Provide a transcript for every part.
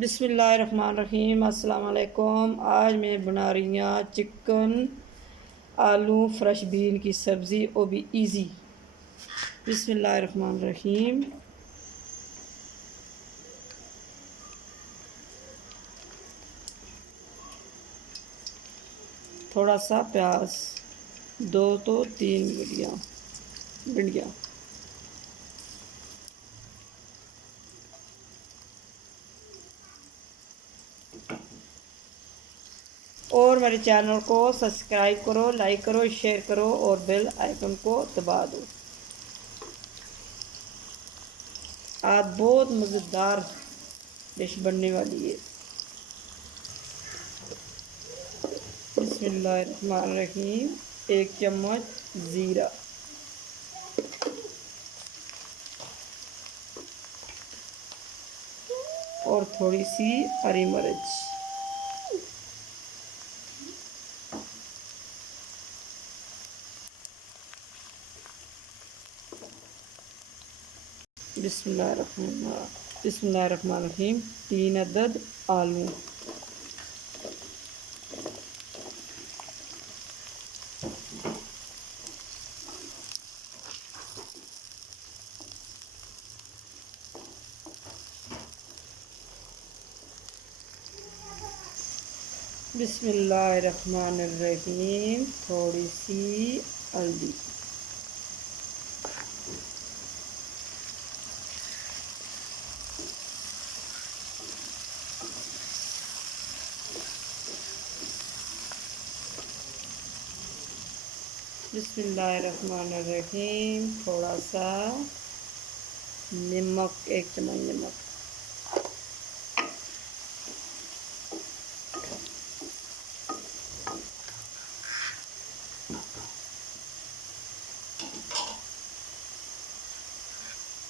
बिस्मिल्लाहिर्रहमानिर्रहीम। अस्सलाम वालेकुम। आज मैं बना रही हूँ चिकन आलू फ्रेश बीन की सब्ज़ी, वो भी इजी। बिस्मिल्लाहिर्रहमानिर्रहीम। थोड़ा सा प्याज, 2 तो 3 भिंडियाँ। और मेरे चैनल को सब्सक्राइब करो, लाइक करो, शेयर करो और बेल आइकन को दबा दो। आज बहुत मज़ेदार डिश बनने वाली है। बिस्मिल्लाहिर्रहमानिर्रहीम। 1 चम्मच ज़ीरा, और थोड़ी सी हरी मिर्च। बिस्मिल्लाहिर्रहमानिर्रहीम। 3 अदद आलू। बिस्मिल्लाहिर्रहमानिर्रहीम। थोड़ी सी हल्दी। बिस्मिल्लाहिर्रहमानिर्रहीम। थोड़ा सा नमक, 1 चम्मच नमक।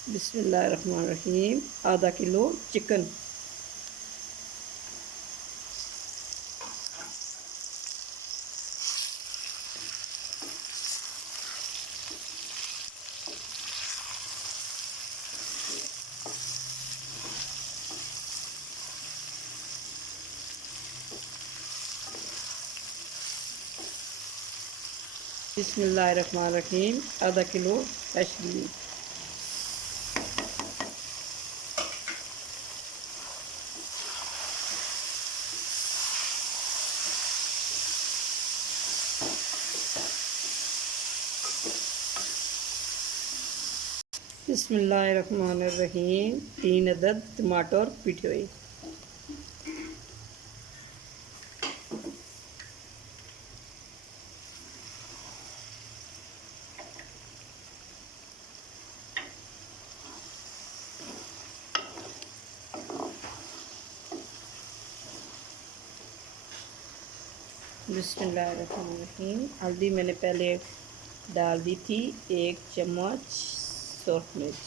बिस्मिल्लाहिर्रहमानिर्रहीम। आधा किलो चिकन। बिस्मिल्लाहिर्रहमानिर्रहीम। आधा किलो फ्रेश बीन। बिस्मिल्लाहिर्रहमानिर्रहीम। 3 अदद टमाटर पीटे हुए। बिस्मिल्लाहिर्रहमानिर्रहीम। हल्दी मैंने पहले डाल दी थी। 1 चम्मच सूरख मिर्च,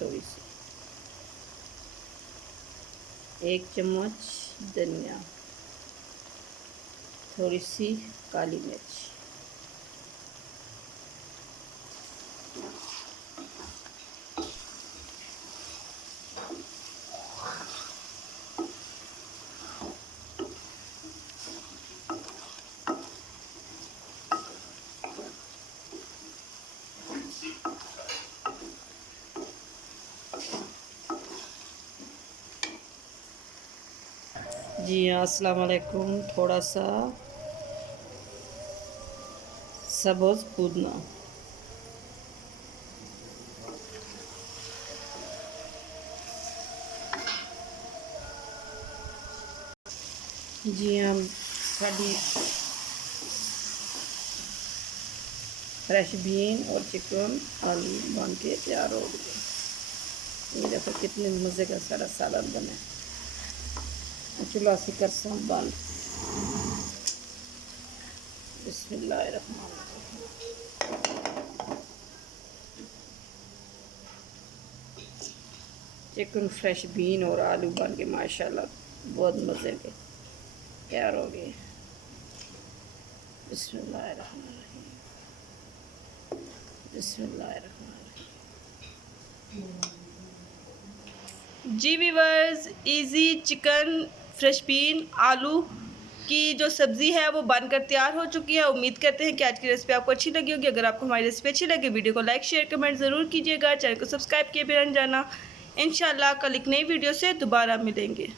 थोड़ी सी। 1 चम्मच धनिया, थोड़ी सी काली मिर्च। जी हाँ, अस्सलाम वालेकुम। थोड़ा सा सब्ज़ पुदीना। जी हाँ, साड़ी फ्रेश बीन और चिकन आलू बन के तैयार हो गए। ये देखो कितने मज़े का सारा सालन बना है। चूल्हा से कर सब बंद। बिस्मिल्लाहिर्रहमानिर्रहीम। चिकन फ्रेश बीन और आलू बन के माशाल्लाह बहुत मज़े के तैयार हो गए। बिस्मिल्लाहिर्रहमानिर्रहीम। बिस्मिल्लाहिर्रहमानिर्रहीम। जी viewers, easy chicken fresh bean आलू की जो सब्ज़ी है वो बनकर तैयार हो चुकी है। उम्मीद करते हैं कि आज की रेसिपी आपको अच्छी लगी होगी। अगर आपको हमारी रेसिपी अच्छी लगे वीडियो को लाइक शेयर कमेंट ज़रूर कीजिएगा। चैनल को सब्सक्राइब किए बिना न जाना। इंशाल्लाह कल एक नई वीडियो से दोबारा मिलेंगे।